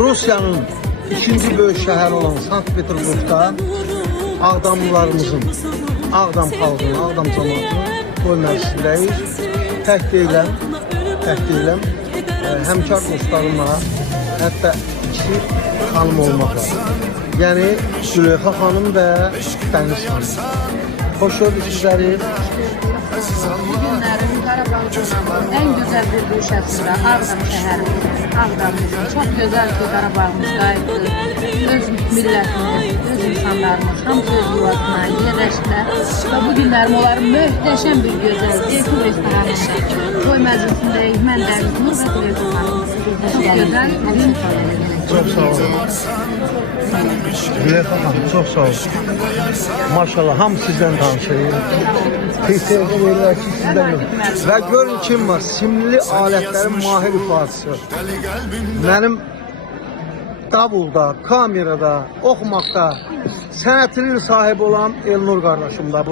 Rusiyanın ikinci böyük şəhəri olan Sankt-Peterburgda Ağdamlılarımızın, Ağdam xalqının, Ağdam cəmaatının toy məclisindəyik. Tək deyiləm, həmkar dostlarımla, hətta iki xanım olmaqla. Yəni Züleyxa xanım və Dəniz xanım. Hoş gördük sizləri. Bugünlərin Qarabağın en güzel bir güşəsində Ağdam şəhərimizin, Ağdamımızın çok güzel ki Qarabağımız qayıtdı. Öz millətimiz, öz insanlarımız hamısı öz yuvasına yerləşdilər və bu günlərim onların möhtəşəm bir gözəl Zeytun restoranında toy məclisindəyik. Mən Dəniz Nur və Züleyxa xanım. Çok güzel. Çok sağ olun. Züleyxa xanım, çok sağ olun. Maşallah, hamı sizdən tanışır. Teyzə verirlər ki, sizdən yox. Və görün kim var, simli alətlərin mahir ifadəsi. Mənim davulda, kamerada, oxumaqda sənətinin sahibi olan Elnur qardaşım da bu.